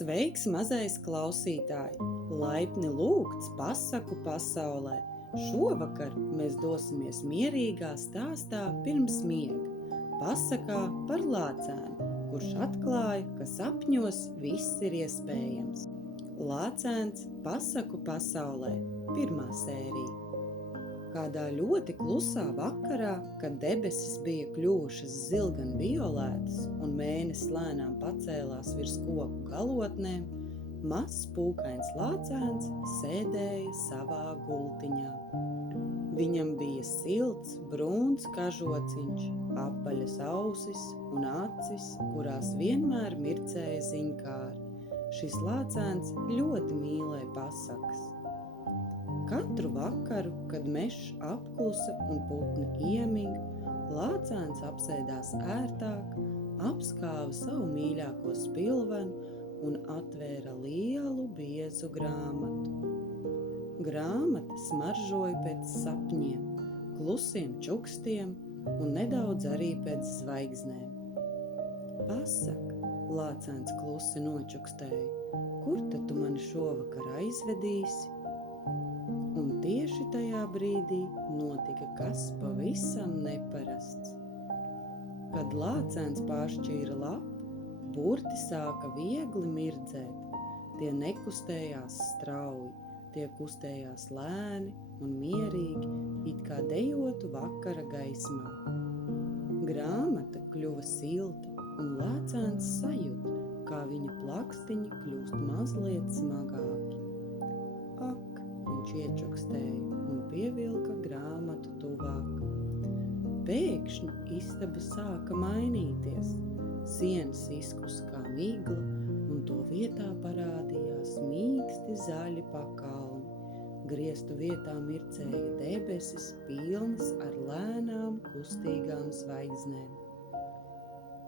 Sveiks, mazais klausītāj! Laipni lūgts pasaku pasaulē! Šovakar mēs dosimies mierīgā stāstā pirms miega. Pasakā par lācēnu, kurš atklāja, ka sapņos viss ir iespējams. Lācēns pasaku pasaulē, pirmā sērija. Kādā ļoti klusā vakarā, kad debesis bija kļuvušas zilgan violētas un mēnesis lēnām pacēlās virs koku galotnēm, mazs pūkains lācēns sēdēja savā gultiņā. Viņam bija silts, brūns kažociņš, apaļas ausis un acis, kurās vienmēr mircēja ziņkāri. Šis lācēns ļoti mīlēja pasakas. Katru vakaru, kad mežs apklusa un putni iemig, lācēns apsēdās ērtāk, apskāva savu mīļāko spilvenu un atvēra lielu biezu grāmatu. Grāmata smaržoja pēc sapņiem, klusiem čukstiem un nedaudz arī pēc zvaigznēm. Pasak, lācēns klusi nočukstēja, kur tad tu mani šovakar aizvedīsi? Un tieši tajā brīdī notika kas pavisam neparasts. Kad lācēns pāršķīra lapu, burti sāka viegli mirdzēt. Tie nekustējās strauji, tie kustējās lēni un mierīgi, it kā dejotu vakara gaismā. Grāmata kļuva silta, un lācēns sajūta, kā viņa plakstiņi kļūst mazliet smagāki. Ak! Viņš iečukstēja un pievilka grāmatu tuvāk. Pēkšņi istaba sāka mainīties. Sienas izkusa kā migla, un to vietā parādījās mīksti zaļi pakalni. Griestu vietā mircēja debesis, pilnas ar lēnām kustīgām zvaigznēm.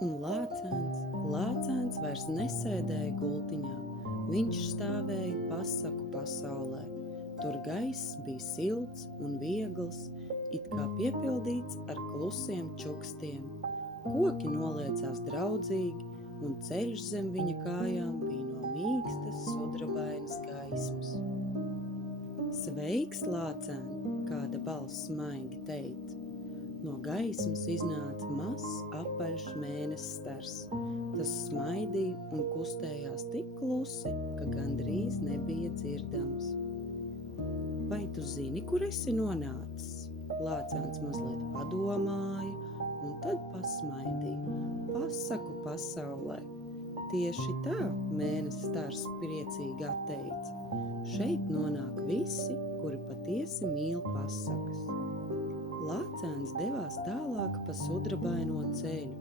Un lācēns vairs nesēdēja gultiņā. Viņš stāvēja pasaku pasaulē. Tur gaiss bija silts un viegls, it kā piepildīts ar klusiem čukstiem. Koki noliecās draudzīgi, un ceļš zem viņa kājām bija no mīkstas sudrabainas gaismas. Sveiks, lācēn, kāda balss maigi teica. No gaismas iznāca mazs apaļš mēnesis stars. Tas smaidīja un kustējās tik klusi, ka gandrīz nebija dzirdams. Vai tu zini, kur esi nonācis? Lācēns mazliet padomāja un tad pasmaidīja. Pasaku pasaulē. Tieši tā, mēnesis stars priecīgi atteica. Šeit nonāk visi, kuri patiesi mīl pasakas. Lācēns devās tālāk pa sudrabaino ceļu.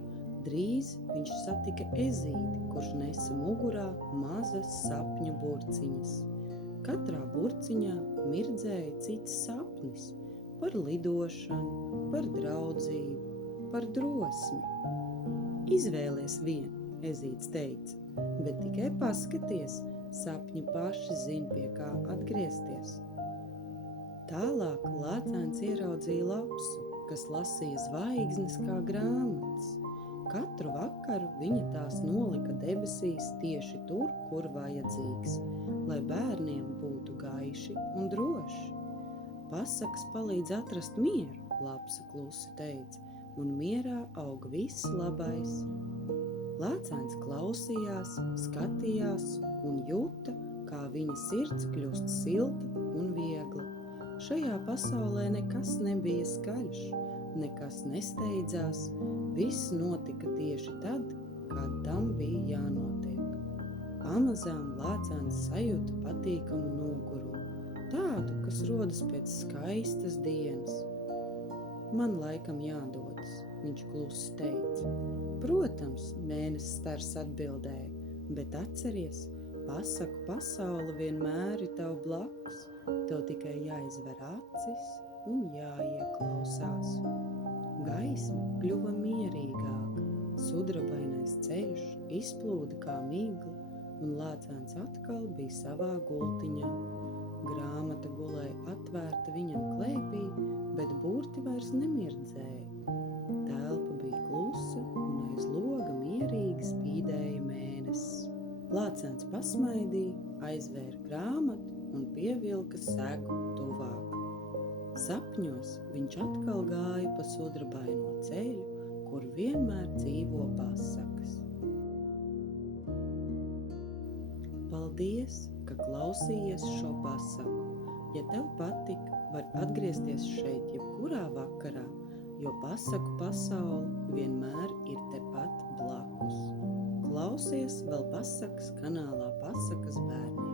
Drīz viņš satika ezīti, kurš nesa mugurā mazas sapņu burciņas. Katrā burciņā mirdzēja cits sapnis par lidošanu, par draudzību, par drosmi. Izvēlies vienu, ezīts teica, bet tikai paskaties, sapņi paši zina, pie kā atgriezties. Tālāk lācēns ieraudzīja lapsu, kas lasīja zvaigznes kā grāmatas. Katru vakaru viņa tās nolika debesīs tieši tur, kur vajadzīgs, lai bērniem būtu gaiši un droši. Pasakas palīdz atrast mieru, lapsa klusi teica, un mierā aug viss labais. Lācēns klausījās, skatījās un juta, kā viņa sirds kļūst silta un viegla. Šajā pasaulē nekas nebija skaļš, nekas nesteidzās, viss notika tieši tad, kad tam bija jānotiek. Pamazām lācēns sajūta patīkamu nogurumu, tādu, kas rodas pēc skaistas dienas. Man laikam jādodas, viņš klusi teica. Protams, mēnesis stars atbildēja, bet atceries, pasaku pasaule vienmēr ir tev blakus, tev tikai jāizver acis un jāieklausās. Gaisma kļuva mierīgāka, sudrabainais ceļš izplūda kā migla, un lācēns atkal bija savā gultiņā. Grāmata gulēja atvērta viņam klēpī, bet burti vairs nemirdzēja. Telpa bija klusa, un aiz loga mierīgi spīdēja mēnesis. Lācens pasmaidīja, aizvēra grāmatu un pievilka seglu tuvāk. Sapņos viņš atkal gāja pa sudrabaino ceļu, kur vienmēr dzīvo pasakas. Paldies, ka klausījies šo pasaku. Ja tev patika, var atgriezties šeit jebkurā vakarā, jo pasaku pasaule vienmēr ir tepat blakus. Klausies vēl pasakas kanālā Pasakas bērniem.